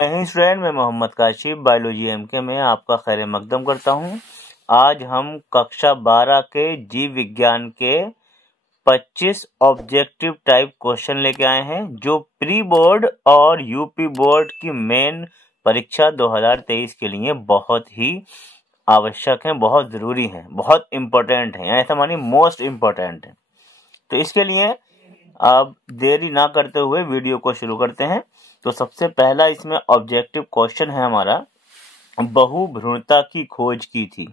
Student, मैं Mohammad Kashif biology MK में आपका खैर मकदम करता हूं। आज हम कक्षा 12 के जीव विज्ञान के 25 ऑब्जेक्टिव टाइप क्वेश्चन लेके आए हैं, जो प्री बोर्ड और यूपी बोर्ड की मेन परीक्षा 2023 के लिए बहुत ही आवश्यक हैं, बहुत ज़रूरी हैं, बहुत इम्पोर्टेंट हैं, ऐसा मानिए मोस्ट इम्पोर्टेंट है। तो इसके लिए अब देरी ना करते हुए वीडियो को शुरू करते हैं। तो सबसे पहला इसमें ऑब्जेक्टिव क्वेश्चन है हमारा, बहुभ्रूणता की खोज की थी।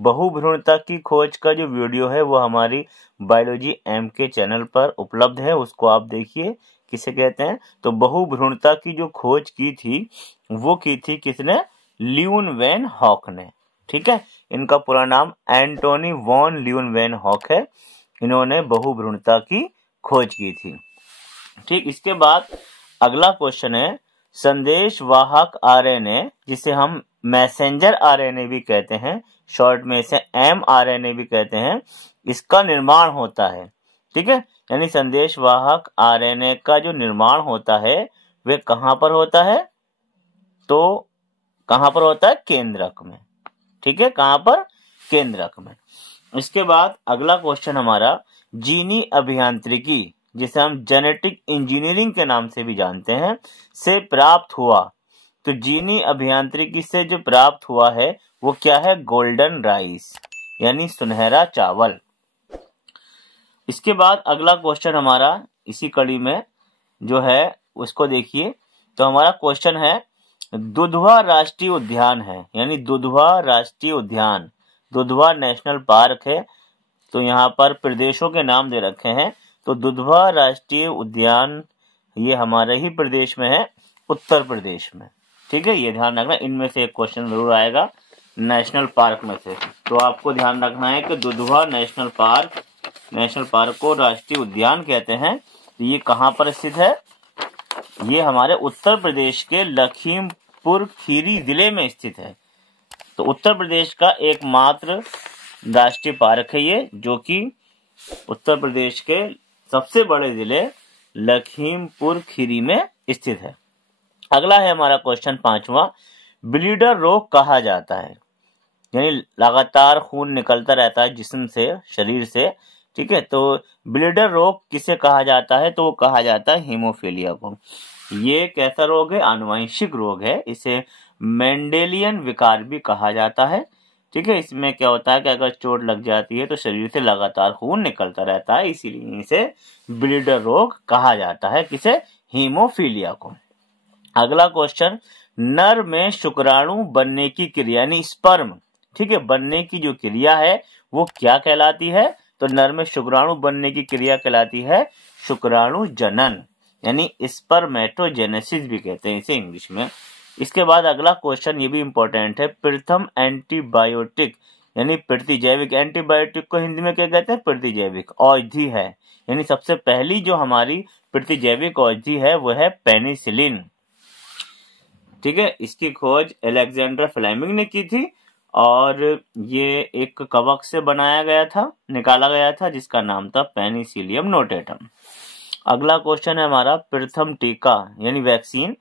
बहुभ्रूणता की खोज का जो वीडियो है वो हमारी बायोलॉजी एम के चैनल पर उपलब्ध है, उसको आप देखिए। किसे कहते हैं? तो बहुभ्रूणता की जो खोज की थी वो की थी किसने? ल्यूनवेनहॉक ने। ठीक है, इनका पूरा नाम एंटोनी वॉन ल्यूनवेनहॉक है। इन्होंने बहुभ्रूणता की खोज की थी। ठीक, इसके बाद अगला क्वेश्चन है, संदेश वाहक आरएनए, जिसे हम मैसेंजर आरएनए भी कहते हैं, शॉर्ट में इसे mRNA भी कहते हैं, इसका निर्माण होता है। ठीक है, यानी संदेश वाहक आरएनए का जो निर्माण होता है वे कहां पर होता है? तो कहां पर होता है? केंद्रक में। ठीक है, कहां पर? केंद्रक में। इसके बाद अगला क्वेश्चन हमारा, जीनी अभियांत्रिकी, जिसे हम जेनेटिक इंजीनियरिंग के नाम से भी जानते हैं, से प्राप्त हुआ। तो जीनी अभियांत्रिकी से जो प्राप्त हुआ है वो क्या है? गोल्डन राइस, यानी सुनहरा चावल। इसके बाद अगला क्वेश्चन हमारा इसी कड़ी में जो है उसको देखिए। तो हमारा क्वेश्चन है, दुधवा राष्ट्रीय उद्यान है, यानी दुधवा राष्ट्रीय उद्यान, दुधवा नेशनल पार्क है। तो यहाँ पर प्रदेशों के नाम दे रखे हैं। तो दुधवा राष्ट्रीय उद्यान ये हमारे ही प्रदेश में है, उत्तर प्रदेश में। ठीक है, ये ध्यान रखना, इनमें से एक क्वेश्चन जरूर आएगा नेशनल पार्क में से। तो आपको ध्यान रखना है कि दुधवा नेशनल पार्क को राष्ट्रीय उद्यान कहते हैं। तो ये कहाँ पर स्थित है? ये हमारे उत्तर प्रदेश के लखीमपुर खीरी जिले में स्थित है। तो उत्तर प्रदेश का एकमात्र राष्ट्रीय पार्क है ये, जो कि उत्तर प्रदेश के सबसे बड़े जिले लखीमपुर खीरी में स्थित है। अगला है हमारा क्वेश्चन 5वां, ब्लीडर रोग कहा जाता है, यानी लगातार खून निकलता रहता है जिस्म से, शरीर से। ठीक है, तो ब्लीडर रोग किसे कहा जाता है? तो वो कहा जाता है हीमोफीलिया को। ये कैसा रोग है? आनुवंशिक रोग है। इसे मेंडेलियन विकार भी कहा जाता है। ठीक है, इसमें क्या होता है कि अगर चोट लग जाती है तो शरीर से लगातार खून निकलता रहता है, इसीलिए इसे ब्लीडर रोग कहा जाता है। किसे? हीमोफीलिया को। अगला क्वेश्चन, नर में शुक्राणु बनने की क्रिया, यानी स्पर्म, ठीक है, बनने की जो क्रिया है वो क्या कहलाती है? तो नर में शुक्राणु बनने की क्रिया कहलाती है शुक्राणु जनन, यानी स्पर्मेटोजेनेसिस भी कहते हैं इसे इंग्लिश में। इसके बाद अगला क्वेश्चन ये भी इंपॉर्टेंट है, प्रथम एंटीबायोटिक, यानी प्रतिजैविक, एंटीबायोटिक को हिंदी में क्या कहते हैं? प्रतिजैविक औषधि है, यानी सबसे पहली जो हमारी प्रतिजैविक औषधि है वो है पेनिसिलिन। ठीक है, इसकी खोज अलेक्जेंडर फ्लेमिंग ने की थी और ये एक कवक से बनाया गया था, निकाला गया था, जिसका नाम था पेनिसिलियम नोटेटम। अगला क्वेश्चन है हमारा, प्रथम टीका यानी वैक्सीन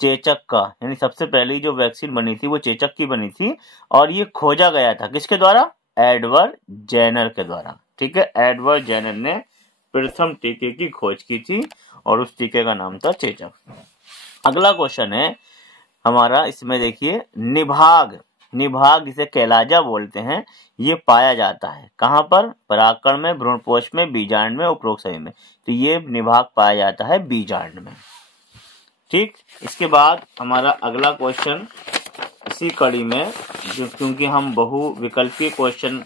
चेचक का, यानी सबसे पहली जो वैक्सीन बनी थी वो चेचक की बनी थी और ये खोजा गया था किसके द्वारा? एडवर्ड जेनर के द्वारा। ठीक है, एडवर्ड जेनर ने प्रथम टीके की खोज की थी और उस टीके का नाम था चेचक। अगला क्वेश्चन है हमारा, इसमें देखिए, निभाग इसे कैलाजा बोलते हैं, ये पाया जाता है कहाँ पर? परागकण में, भ्रूणपोष में, बीजांड में, उपरोक्त सभी में। तो ये निभाग पाया जाता है बीजांड में। ठीक, इसके बाद हमारा अगला क्वेश्चन इसी कड़ी में, जो क्योंकि हम बहुविकल्पीय क्वेश्चन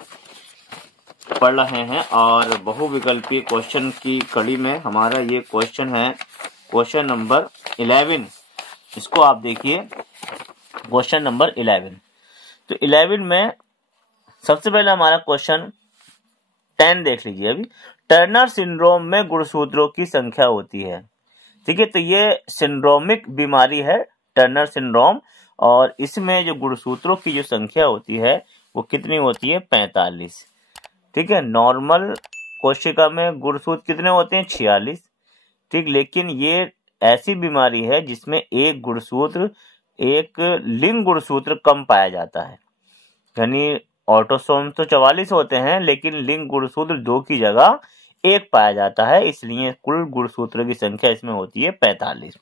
पढ़ रहे हैं और बहुविकल्पीय क्वेश्चन की कड़ी में हमारा ये क्वेश्चन है क्वेश्चन नंबर 11। इसको आप देखिए, क्वेश्चन नंबर 11। तो 11 में सबसे पहले हमारा क्वेश्चन 10 देख लीजिए अभी। टर्नर सिंड्रोम में गुणसूत्रों की संख्या होती है। ठीक है, तो ये सिंड्रोमिक बीमारी है टर्नर सिंड्रोम, और इसमें जो गुणसूत्रों की जो संख्या होती है वो कितनी होती है? 45। ठीक है, नॉर्मल कोशिका में गुणसूत्र कितने होते हैं? 46। ठीक, लेकिन ये ऐसी बीमारी है जिसमें एक लिंग गुणसूत्र कम पाया जाता है। यानी ऑटोसोम तो 44 होते हैं, लेकिन लिंग गुणसूत्र 2 की जगह 1 पाया जाता है, इसलिए कुल गुणसूत्रों की संख्या इसमें होती है 45।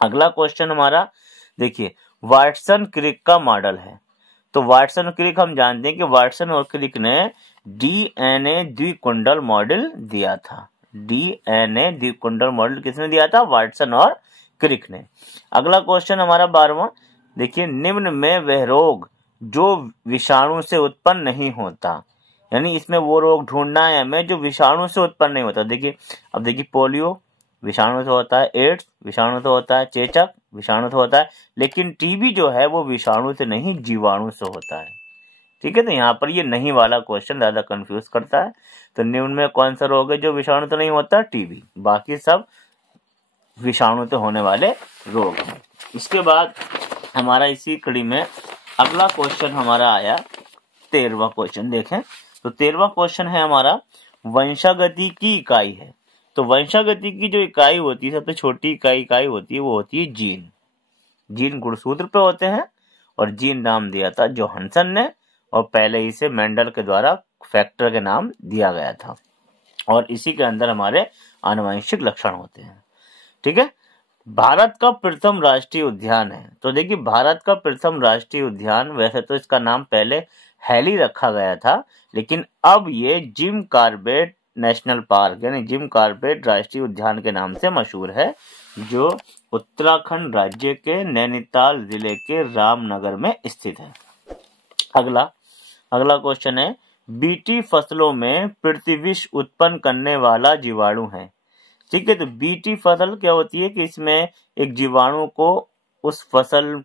अगला क्वेश्चन हमारा देखिए, वाटसन क्रिक का मॉडल है। तो वाटसन क्रिक हम जानते हैं कि वाटसन और क्रिक ने डीएनए द्विकुंडल मॉडल दिया था। डीएनए द्विकुंडल मॉडल किसने दिया था? वाटसन और क्रिक ने। अगला क्वेश्चन हमारा 12वां देखिए, निम्न में वह रोग जो विषाणु से उत्पन्न नहीं होता, यानी इसमें वो रोग ढूंढना है हमें जो विषाणु से उत्पन्न नहीं होता। देखिए, अब देखिए, पोलियो विषाणु से होता है, एड्स विषाणु से होता है, चेचक विषाणु से होता है, लेकिन टीबी जो है वो विषाणु से नहीं जीवाणु से होता है। ठीक है, तो यहाँ पर ये नहीं वाला क्वेश्चन ज्यादा कंफ्यूज करता है। तो निम्न में कौन सा रोग है जो विषाणु से नहीं होता? टीबी। बाकी सब विषाणु से होने वाले रोग हैं। इसके बाद हमारा इसी कड़ी में अगला क्वेश्चन हमारा आया 13वां क्वेश्चन। देखें तो 13वां क्वेश्चन है हमारा, वंशागति की इकाई है। तो वंशागति की जो इकाई होती है, सबसे छोटी इकाई होती है, वो होती है जीन। जीन गुणसूत्र पे होते हैं और जीन नाम दिया था जोहानसन ने, और पहले इसे मेंडल के द्वारा फैक्टर के नाम दिया गया था, और इसी के अंदर हमारे आनुवंशिक लक्षण होते हैं। ठीक है, भारत का प्रथम राष्ट्रीय उद्यान है। तो देखिए, भारत का प्रथम राष्ट्रीय उद्यान, वैसे तो इसका नाम पहले हैली रखा गया था, लेकिन अब ये जिम कॉर्बेट नेशनल पार्क यानी जिम कॉर्बेट राष्ट्रीय उद्यान के नाम से मशहूर है, जो उत्तराखंड राज्य के नैनीताल जिले के रामनगर में स्थित है। अगला क्वेश्चन है, बीटी फसलों में प्रतिविष उत्पन्न करने वाला जीवाणु है। ठीक है, तो बीटी फसल क्या होती है कि इसमें एक जीवाणु को उस फसल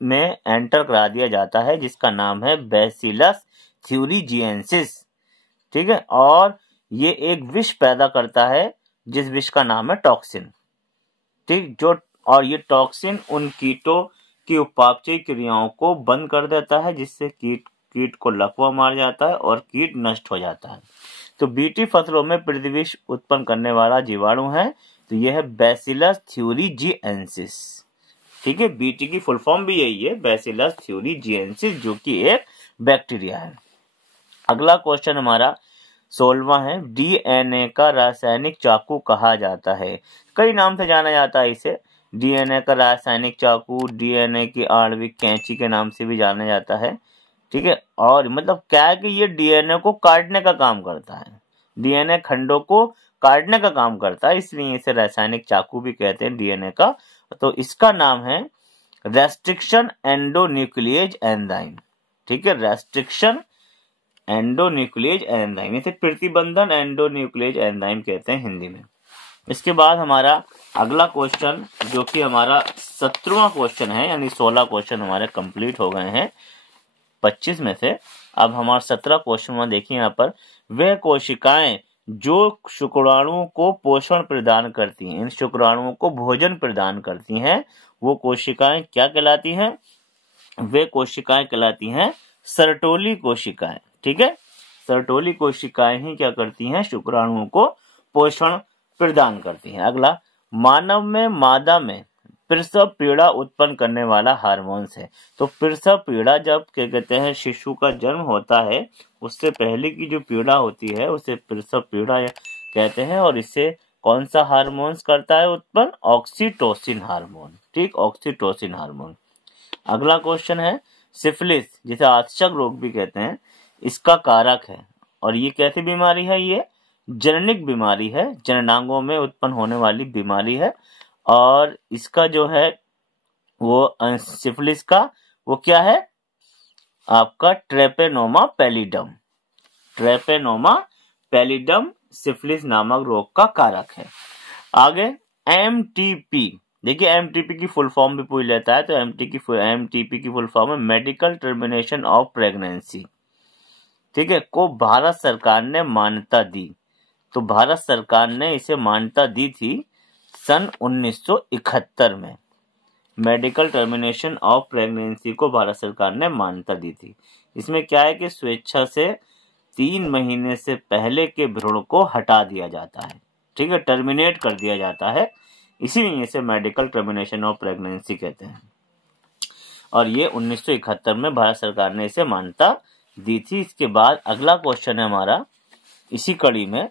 में एंटर करा दिया जाता है जिसका नाम है बैसिलस थ्यूरिजिएंसिस। ठीक है, और ये एक विष पैदा करता है जिस विष का नाम है टॉक्सिन। ठीक, और ये टॉक्सिन उन कीटों की उपापचयी क्रियाओं को बंद कर देता है, जिससे कीट को लकवा मार जाता है और कीट नष्ट हो जाता है। तो बीटी फसलों में प्रतिविष उत्पन्न करने वाला जीवाणु है, तो यह है बैसिलस थ्यूरिजिएंसिस। ठीक है, बीटी की फुल फॉर्म भी यही है, बैसिलस थ्यूरिजिएंसिस, जो कि एक बैक्टीरिया है। अगला क्वेश्चन हमारा 16वां है, डीएनए का रासायनिक चाकू कहा जाता है। कई नाम से जाना जाता है इसे, डीएनए का रासायनिक चाकू, डीएनए की आणविक कैंची के नाम से भी जाना जाता है। ठीक है, और मतलब क्या है कि ये डीएनए को काटने का काम करता है, डीएनए खंडों को काटने का काम करता है, इसलिए इसे रासायनिक चाकू भी कहते हैं डीएनए का। तो इसका नाम है रेस्ट्रिक्शन एंडोन्यूक्लिएज एंजाइम। ठीक है, रेस्ट्रिक्शन एंडोन्यूक्लिएज एंजाइम, इसे प्रतिबंधन एंडोन्यूक्लिएज एंजाइम कहते हैं हिंदी में। इसके बाद हमारा अगला क्वेश्चन, जो कि हमारा 17वां क्वेश्चन है, यानी 16 क्वेश्चन हमारे कंप्लीट हो गए हैं 25 में से। अब हमारा 17 क्वेश्चन में देखिए, यहाँ पर वह कोशिकाएं जो शुक्राणुओं को पोषण प्रदान करती हैं, इन शुक्राणुओं को भोजन प्रदान करती हैं, वो कोशिकाएं क्या कहलाती हैं? वे कोशिकाएं कहलाती हैं सर्टोली कोशिकाएं। ठीक है, सर्टोली कोशिकाएं ही क्या करती हैं? शुक्राणुओं को पोषण प्रदान करती हैं। अगला, मानव में मादा में प्रसव पीड़ा उत्पन्न करने वाला हार्मोन्स है। तो प्रसव पीड़ा जब क्या कहते हैं, शिशु का जन्म होता है, उससे पहले की जो पीड़ा होती है उसे प्रसव पीड़ा कहते हैं, और इससे कौन सा हार्मोन्स करता है उत्पन्न? Oxytocin hormone. ठीक, ऑक्सीटोसिन हार्मोन। अगला क्वेश्चन है, सिफिलिस जिसे आशक रोग भी कहते हैं, इसका कारक है, और ये कैसी बीमारी है? ये जननिक बीमारी है, जननांगों में उत्पन्न होने वाली बीमारी है, और इसका जो है वो सिफिलिस का वो क्या है? आपका Treponema pallidum. Treponema pallidum syphilis नामक रोग का कारक है। आगे एमटीपी, देखिए एमटीपी की फुल फॉर्म भी पूछ लेता है, तो एमटीपी की फुल फॉर्म है मेडिकल टर्मिनेशन ऑफ प्रेगनेंसी। ठीक है, को भारत सरकार ने मान्यता दी। तो भारत सरकार ने इसे मान्यता दी थी सन 1971 में। मेडिकल टर्मिनेशन ऑफ प्रेगनेंसी को भारत सरकार ने मान्यता दी थी। इसमें क्या है कि स्वेच्छा से 3 महीने से पहले के भ्रूण को हटा दिया जाता है। ठीक है, टर्मिनेट कर दिया जाता है, इसीलिए इसे मेडिकल टर्मिनेशन ऑफ प्रेगनेंसी कहते हैं। और ये 1971 में भारत सरकार ने इसे मान्यता दी थी। इसके बाद अगला क्वेश्चन है हमारा इसी कड़ी में,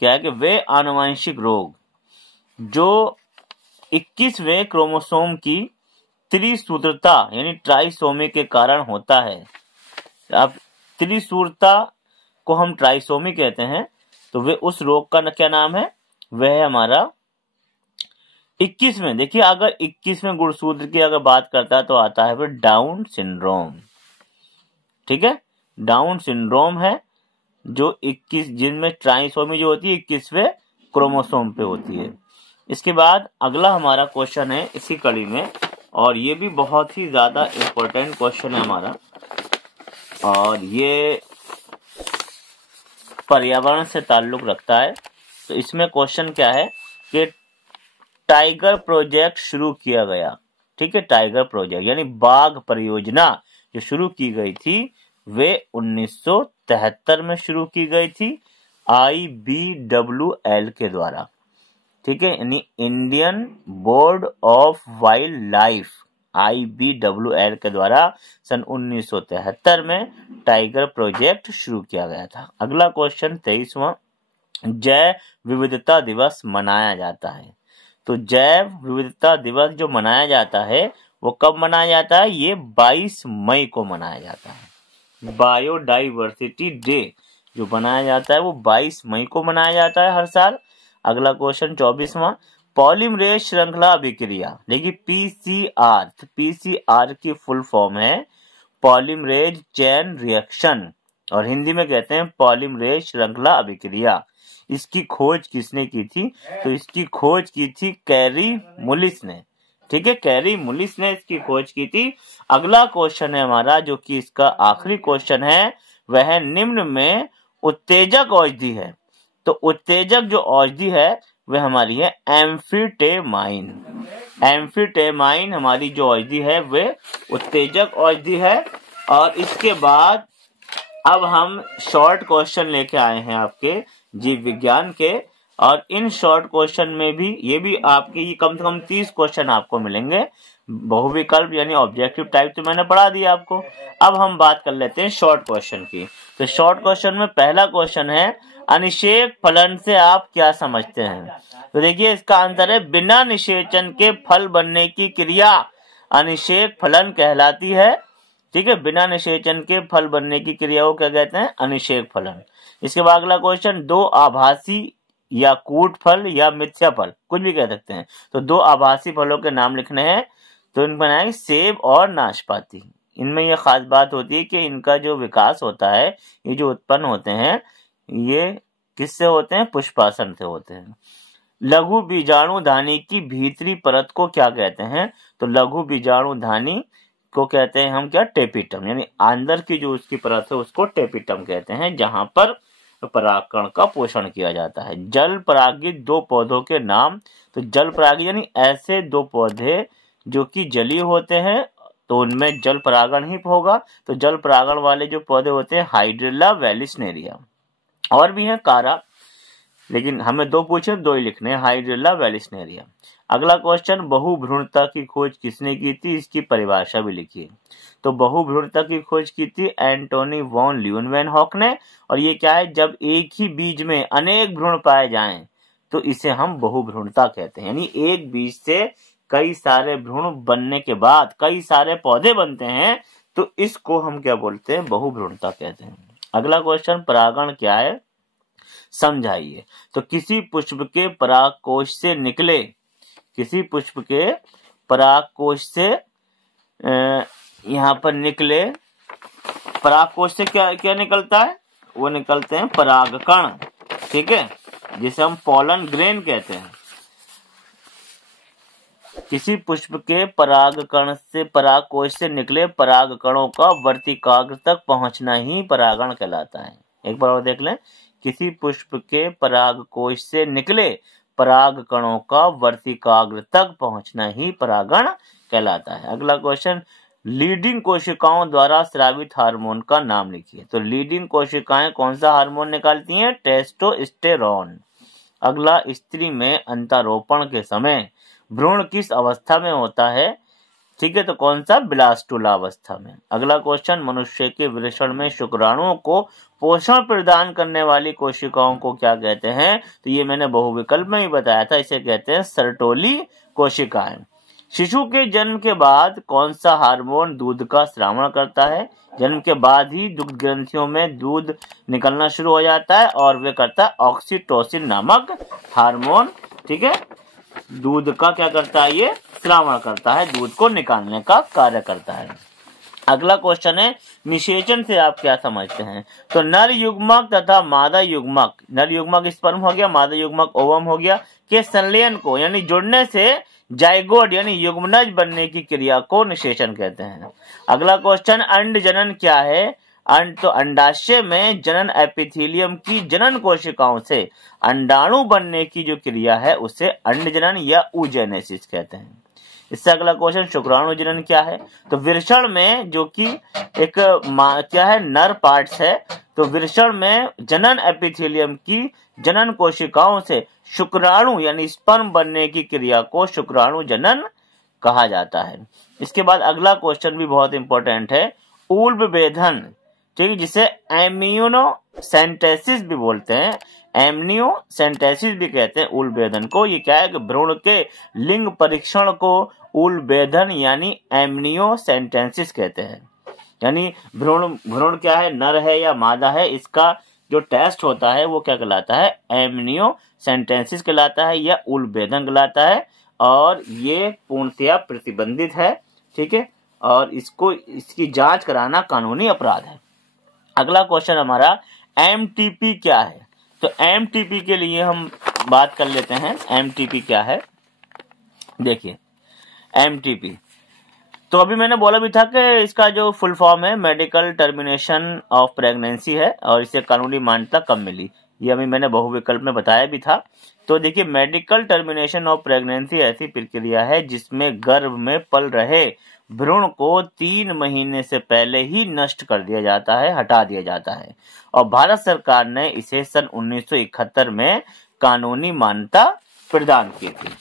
क्या है कि वे आनुवंशिक रोग जो 21वें क्रोमोसोम की त्रिसूत्रता यानी ट्राइसोमी के कारण होता है। अब त्रिसूत्रता को हम ट्राइसोमी कहते हैं, तो वे उस रोग का क्या नाम है, वह है हमारा 21वें। देखिए अगर 21वें गुणसूत्र की अगर बात करता है तो आता है फिर डाउन सिंड्रोम। ठीक है, डाउन सिंड्रोम है जो 21 जिनमें ट्राइसोमी जो होती है 21वें क्रोमोसोम पे होती है। इसके बाद अगला हमारा क्वेश्चन है इसी कड़ी में, और ये भी बहुत ही ज्यादा इम्पोर्टेंट क्वेश्चन है हमारा, और ये पर्यावरण से ताल्लुक रखता है। तो इसमें क्वेश्चन क्या है कि टाइगर प्रोजेक्ट शुरू किया गया। ठीक है, टाइगर प्रोजेक्ट यानी बाघ परियोजना जो शुरू की गई थी वे 1973 में शुरू की गई थी IBWL के द्वारा। ठीक है, यानी Indian board of wild life IBWL के द्वारा सन 1973 में टाइगर प्रोजेक्ट शुरू किया गया था। अगला क्वेश्चन 23वां, जैव विविधता दिवस मनाया जाता है। तो जैव विविधता दिवस जो मनाया जाता है वो कब मनाया जाता है, ये 22 मई को मनाया जाता है। बायोडाइवर्सिटी डे जो मनाया जाता है वो 22 मई को मनाया जाता है हर साल। अगला क्वेश्चन 24वां, पॉलीमरेज श्रृंखला अभिक्रिया। देखिए PCR की फुल फॉर्म है पॉलीमरेज चेन रिएक्शन, और हिंदी में कहते हैं पॉलीमरेज श्रृंखला अभिक्रिया। इसकी खोज किसने की थी, तो इसकी खोज की थी कैरी मुलिस ने। ठीक है, कैरी मुलिस ने इसकी खोज की थी। अगला क्वेश्चन है हमारा जो कि इसका आखिरी क्वेश्चन है, वह निम्न में उत्तेजक औषधि है। तो उत्तेजक जो औषधि है वह हमारी है एम्फीटेमाइन। एम्फीटेमाइन हमारी जो औषधि है वह उत्तेजक औषधि है। और इसके बाद अब हम शॉर्ट क्वेश्चन लेके आए हैं आपके जीव विज्ञान के, और इन शॉर्ट क्वेश्चन में भी ये भी आपके ये कम से कम 30 क्वेश्चन आपको मिलेंगे। बहुविकल्प यानी ऑब्जेक्टिव टाइप तो मैंने पढ़ा दिया आपको। अब हम बात कर लेते हैं शॉर्ट क्वेश्चन की। तो शॉर्ट क्वेश्चन में पहला क्वेश्चन है, अनिषेक फलन से आप क्या समझते हैं। तो देखिए इसका आंसर है बिना निषेचन के फल बनने की क्रिया अनिषेक फलन कहलाती है। ठीक है, बिना निषेचन के फल बनने की क्रिया को क्या कहते हैं, अनिषेक फलन। इसके बाद अगला क्वेश्चन, दो आभासी या कूट फल या मिथ्या फल कुछ भी कह सकते हैं। तो दो आभासी फलों के नाम लिखने हैं, तो इनका नाम है सेब और नाशपाती। इनमें यह खास बात होती है कि इनका जो विकास होता है, ये जो उत्पन्न होते हैं ये किससे होते हैं, पुष्पासन से होते हैं। लघु बीजाणुधानी की भीतरी परत को क्या कहते हैं, तो लघु बीजाणुधानी को कहते हैं हम क्या, टेपिटम, यानी अंदर की जो उसकी परत है उसको टेपिटम कहते हैं, जहां पर परागकण का पोषण किया जाता है। जल परागित दो पौधों के नाम, तो जल परागित यानी ऐसे दो पौधे जो कि जलीय होते हैं तो उनमें जल परागण ही होगा। तो जल परागण वाले जो पौधे होते हैं हाइड्रिल्ला वेलिस्नेरिया, और भी है कारा, लेकिन हमें दो पूछे दो ही लिखने हैं, हाइड्रिल्ला वेलिस्नेरिया। अगला क्वेश्चन, बहुभ्रूणता की खोज किसने की थी, इसकी परिभाषा भी लिखिए। तो बहुभ्रूणता की खोज की थी एंटोनी वॉन ल्यूनवेनहॉक ने, और ये क्या है, जब एक ही बीज में अनेक भ्रूण पाए जाएं तो इसे हम बहुभ्रूणता कहते हैं। यानी एक बीज से कई सारे भ्रूण बनने के बाद कई सारे पौधे बनते हैं, तो इसको हम क्या बोलते हैं, बहुभ्रूणता कहते हैं। अगला क्वेश्चन, परागण क्या है समझाइए। तो किसी पुष्प के परागकोश से निकले, किसी पुष्प के परागकोश से यहाँ पर निकले, परागकोश से क्या क्या निकलता है, वो निकलते हैं परागकण। ठीक है, जिसे हम पॉलन ग्रेन कहते हैं। किसी पुष्प के परागकण से परागकोश से निकले परागकणों का वर्तिकाग्र तक पहुंचना ही परागण कहलाता है। एक बार और देख लें, किसी पुष्प के परागकोश से निकले परागकणों का वर्तिकाग्र तक पहुंचना ही परागण कहलाता है। अगला क्वेश्चन, लीडिंग कोशिकाओं द्वारा स्रावित हार्मोन का नाम लिखिए। तो लीडिंग कोशिकाएं कौन सा हार्मोन निकालती हैं, टेस्टोस्टेरोन। अगला, स्त्री में अंतारोपण के समय भ्रूण किस अवस्था में होता है? ठीक है, तो कौन सा? बिलास्टुला अवस्था में। अगला क्वेश्चन, मनुष्य के वृषण में शुक्राणुओं को पोषण प्रदान करने वाली कोशिकाओं को क्या कहते हैं? तो ये मैंने बहुविकल्प में ही बताया था, इसे कहते हैं सर्टोली कोशिकाएं। शिशु के जन्म के बाद कौन सा हार्मोन दूध का स्रावण करता है? जन्म के बाद ही दुग्ध ग्रंथियों में दूध निकलना शुरू हो जाता है और वे करता है ऑक्सीटोसिन नामक हार्मोन। ठीक है, दूध का क्या करता है? ये स्रावण करता है, दूध को निकालने का कार्य करता है। अगला क्वेश्चन है, निषेचन से आप क्या समझते हैं? तो नर युग्मक तथा मादा युग्मक, नर युग्मक स्पर्म हो गया, मादा युग्मक ओवम हो गया, के संलयन को यानी जुड़ने से जाइगोट यानी युग्मनज बनने की क्रिया को निषेचन कहते हैं। अगला क्वेश्चन, अंड जनन क्या है? तो अंडाशय में जनन एपिथेलियम की जनन कोशिकाओं से अंडाणु बनने की जो क्रिया है उसे अंड जनन या oogenesis कहते हैं। इससे अगला क्वेश्चन, शुक्राणु जनन क्या है? तो वृषण में जो कि एक क्या है? नर पार्ट्स है, तो वृषण में जनन एपिथेलियम की जनन कोशिकाओं से शुक्राणु यानी स्पर्म बनने की क्रिया को शुक्राणु जनन कहा जाता है। इसके बाद अगला क्वेश्चन भी बहुत इंपॉर्टेंट है, ऊल्ब भेदन, ठीक है, जिसे एम्नियोसेंटेसिस भी बोलते हैं, एम्नियोसेंटेसिस भी कहते हैं ऊल्ब भेदन को। ये क्या है कि भ्रूण के लिंग परीक्षण को ऊल्ब भेदन यानी एम्नियोसेंटेसिस कहते हैं। यानी भ्रूण क्या है? नर है या मादा है, इसका जो टेस्ट होता है वो क्या कहलाता है? एम्नियोसेंटेसिस कहलाता है या ऊल्ब भेदन कहलाता है, और ये पूर्णतया प्रतिबंधित है। ठीक है, और इसकी जांच कराना कानूनी अपराध है। अगला क्वेश्चन हमारा, एमटीपी क्या है? तो एमटीपी के लिए हम बात कर लेते हैं, एमटीपी क्या है? देखिए, एमटीपी तो अभी मैंने बोला भी था कि इसका जो फुल फॉर्म है मेडिकल टर्मिनेशन ऑफ प्रेगनेंसी है, और इसे कानूनी मान्यता कब मिली, ये अभी मैंने बहुविकल्प में बताया भी था। तो देखिए, मेडिकल टर्मिनेशन ऑफ प्रेगनेंसी ऐसी प्रक्रिया है जिसमें गर्भ में पल रहे भ्रूण को 3 महीने से पहले ही नष्ट कर दिया जाता है, हटा दिया जाता है, और भारत सरकार ने इसे सन 1971 में कानूनी मान्यता प्रदान की थी।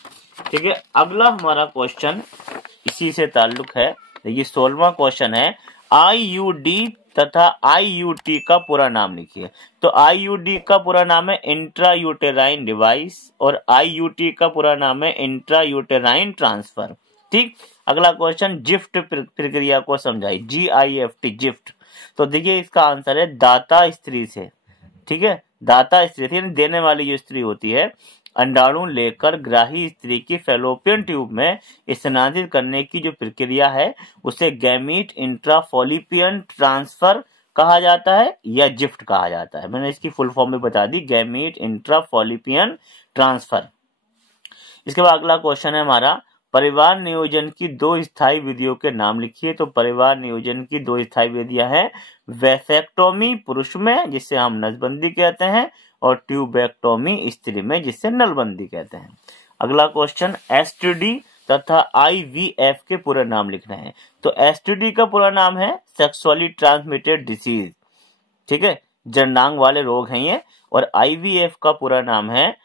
ठीक है, अगला हमारा क्वेश्चन इसी से ताल्लुक है। ये 16वां क्वेश्चन है, आईयूडी तथा आईयूटी का पूरा नाम लिखिए। तो आईयूडी का पूरा नाम है इंट्रायूटेराइन डिवाइस, और आईयूटी का पूरा नाम है इंट्रायूटेराइन ट्रांसफर। ठीक, अगला क्वेश्चन, जिफ्ट प्रक्रिया को समझाइए, GIFT, जिफ्ट। तो देखिए, इसका आंसर है दाता स्त्री से। ठीक है, दाता स्त्री से यानी देने वाली जो स्त्री होती है, अंडाणु लेकर ग्राही स्त्री की फैलोपियन ट्यूब में स्थानांतरित करने की जो प्रक्रिया है उसे गैमीट इंट्राफॉलिपियन ट्रांसफर कहा जाता है या जिफ्ट कहा जाता है। मैंने इसकी फुल फॉर्म में बता दी, गैमीट इंट्राफॉलिपियन ट्रांसफर। इसके बाद अगला क्वेश्चन है हमारा, परिवार नियोजन की 2 स्थायी विधियों के नाम लिखिए। तो परिवार नियोजन की 2 स्थायी विधियां हैं, वैसेक्टोमी पुरुष में जिसे हम नसबंदी कहते हैं, और ट्यूबेक्टोमी स्त्री में जिसे नलबंदी कहते हैं। अगला क्वेश्चन, STD तथा IVF के पूरा नाम लिखना है। तो STD का पूरा नाम है सेक्सुअली ट्रांसमिटेड डिसीज, ठीक है, जननांग वाले रोग हैं ये, और IVF का पूरा नाम है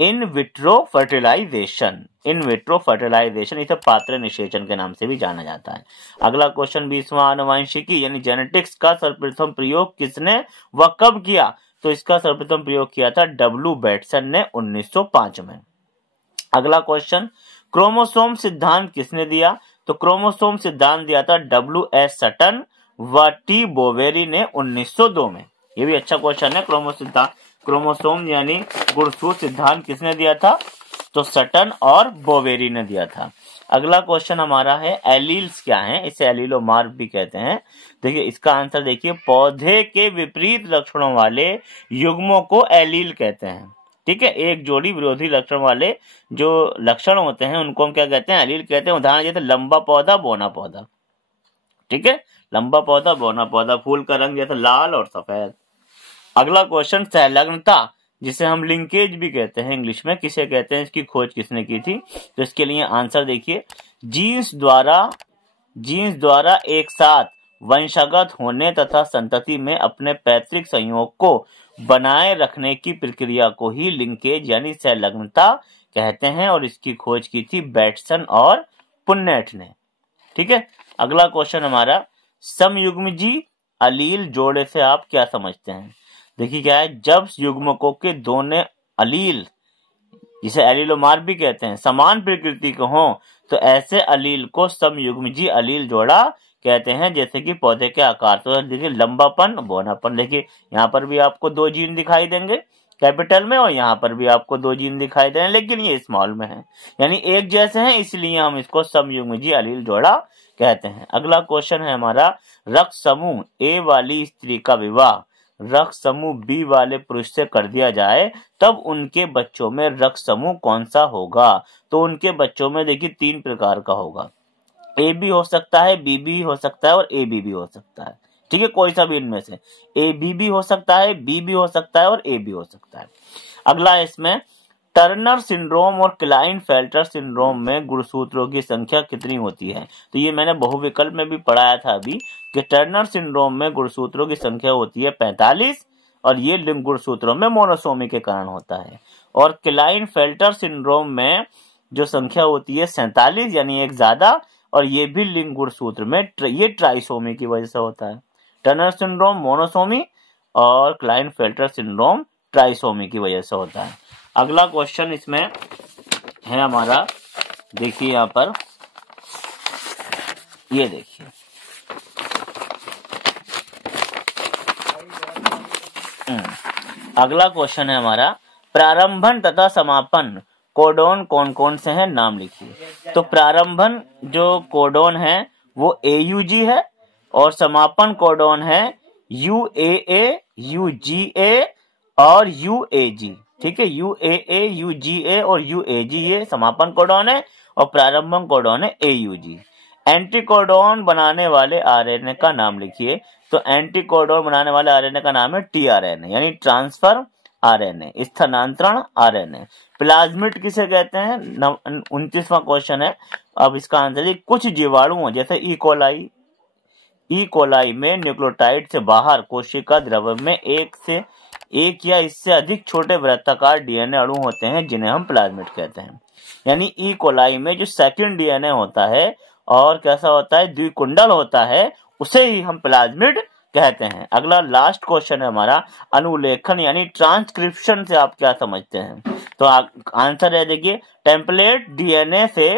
in vitro fertilisation, in vitro fertilisation, इसे पात्र निषेचन के नाम से भी जाना जाता है। अगला क्वेश्चन, 20वां, आनुवंशिकी यानी जेनेटिक्स का सर्वप्रथम प्रयोग किसने व कब किया? तो इसका सर्वप्रथम प्रयोग किया था W. बैटसन ने 1905 में। अगला क्वेश्चन, क्रोमोसोम सिद्धांत किसने दिया? तो क्रोमोसोम सिद्धांत दिया था W.S. सटन व T. बोवेरी ने 1902 में। ये भी अच्छा क्वेश्चन है। क्रोमोसोम यानी गुणसूत्र सिद्धांत किसने दिया था? तो सटन और बोवेरी ने दिया था। अगला क्वेश्चन हमारा है, एलील्स क्या हैं? इसे एलीलोमार्फ भी कहते हैं। देखिए, इसका आंसर देखिए, पौधे के विपरीत लक्षणों वाले युग्मों को एलील कहते हैं। ठीक है, एक जोड़ी विरोधी लक्षण वाले जो लक्षण होते हैं उनको हम क्या कहते हैं? एलील कहते हैं। उदाहरण जैसे लंबा पौधा, बौना पौधा। ठीक है, लंबा पौधा, बौना पौधा, फूल का रंग जैसे लाल और सफेद। अगला क्वेश्चन, सहलग्नता जिसे हम लिंकेज भी कहते हैं इंग्लिश में, किसे कहते हैं? इसकी खोज किसने की थी? तो इसके लिए आंसर देखिए, जीन्स द्वारा एक साथ वंशागत होने तथा संतति में अपने पैतृक संयोग को बनाए रखने की प्रक्रिया को ही लिंकेज यानी संलग्नता कहते हैं और इसकी खोज की थी बैटसन और पुन्नेट ने। ठीक है, अगला क्वेश्चन हमारा, समयुग्मजी अलील जोड़े से आप क्या समझते हैं? देखिए क्या है, जब युग्मकों के दोनों अलील, जिसे एलिलोमार भी कहते हैं, समान प्रकृति के हों तो ऐसे अलील को समयुग्मजी अलील जोड़ा कहते हैं। जैसे कि पौधे के आकार, तो देखिए लंबापन, बौनापन, देखिए यहाँ पर भी आपको 2 जीन दिखाई देंगे कैपिटल में और यहाँ पर भी आपको 2 जीन दिखाई देंगे, लेकिन ये स्मॉल में है, यानी एक जैसे हैं, इसलिए हम इसको समयुग्मजी अलील जोड़ा कहते हैं। अगला क्वेश्चन है हमारा, रक्त समूह ए वाली स्त्री का विवाह रक्त समूह बी वाले पुरुष से कर दिया जाए तब उनके बच्चों में रक्त समूह कौन सा होगा? तो उनके बच्चों में देखिए 3 प्रकार का होगा, ए भी हो सकता है, बी भी हो सकता है और ए बी भी हो सकता है। ठीक है, कोई सा भी इनमें से ए बी भी हो सकता है, बी भी हो सकता है और ए भी हो सकता है। अगला इसमें, टर्नर सिंड्रोम और क्लाइनफेल्टर सिंड्रोम में गुणसूत्रों की संख्या कितनी होती है? तो ये मैंने बहुविकल्प में भी पढ़ाया था अभी कि टर्नर सिंड्रोम में गुणसूत्रों की संख्या होती है 45 और ये लिंग गुणसूत्रों में मोनोसोमी के कारण होता है। और क्लाइनफेल्टर सिंड्रोम में जो संख्या होती है 47 यानी एक ज्यादा, और ये भी लिंग गुणसूत्र में ये ट्राइसोमी की वजह से होता है। टर्नर सिंड्रोम मोनोसोमी और क्लाइनफेल्टर सिंड्रोम ट्राइसोमी की वजह से होता है। अगला क्वेश्चन इसमें है हमारा, देखिए यहाँ पर, ये देखिए अगला क्वेश्चन है हमारा, प्रारंभन तथा समापन कोडोन कौन कौन से हैं, नाम लिखिए। तो प्रारंभन जो कोडोन है वो AUG है और समापन कोडोन है UAA, UGA और UAG। ठीक है, UAA, UGA और UAG ये समापन कोडोन है और प्रारंभन कोडोन है AUG। एंटीकोडोन बनाने वाले आरएनए का नाम लिखिए। तो एंटीकोडोन बनाने वाले आरएनए का नाम है tRNA यानी ट्रांसफर आरएनए, स्थानांतरण आरएनए। प्लाज्मिड किसे कहते हैं? 29वां क्वेश्चन है। अब इसका आंसर है, कुछ जीवाणुओं जैसे ई कोलाई में न्यूक्लियोटाइड से बाहर कोशिका द्रव्य में एक या इससे अधिक छोटे वृत्ताकार डीएनए अणु होते हैं जिन्हें हम प्लाज्मिड कहते हैं। यानी ई कोलाई में जो सेकंड डीएनए होता है और कैसा होता है, द्विकुंडल होता है, उसे ही हम प्लाज्मिड कहते हैं। अगला लास्ट क्वेश्चन है हमारा, अनुलेखन यानी ट्रांसक्रिप्शन से आप क्या समझते हैं? तो आंसर है देखिए, टेम्पलेट डीएनए से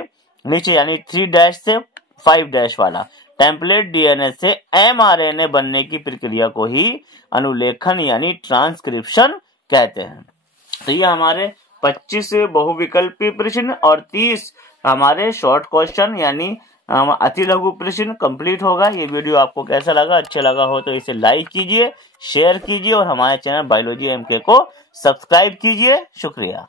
नीचे यानी 3' से 5' वाला टेम्पलेट डीएनए से mRNA बनने की प्रक्रिया को ही अनुलेखन यानी ट्रांसक्रिप्शन कहते हैं। तो ये हमारे 25 बहुविकल्पीय प्रश्न और 30 हमारे शॉर्ट क्वेश्चन यानी अति लघु प्रश्न कंप्लीट होगा। ये वीडियो आपको कैसा लगा? अच्छा लगा हो तो इसे लाइक कीजिए, शेयर कीजिए और हमारे चैनल बायोलॉजी MK को सब्सक्राइब कीजिए। शुक्रिया।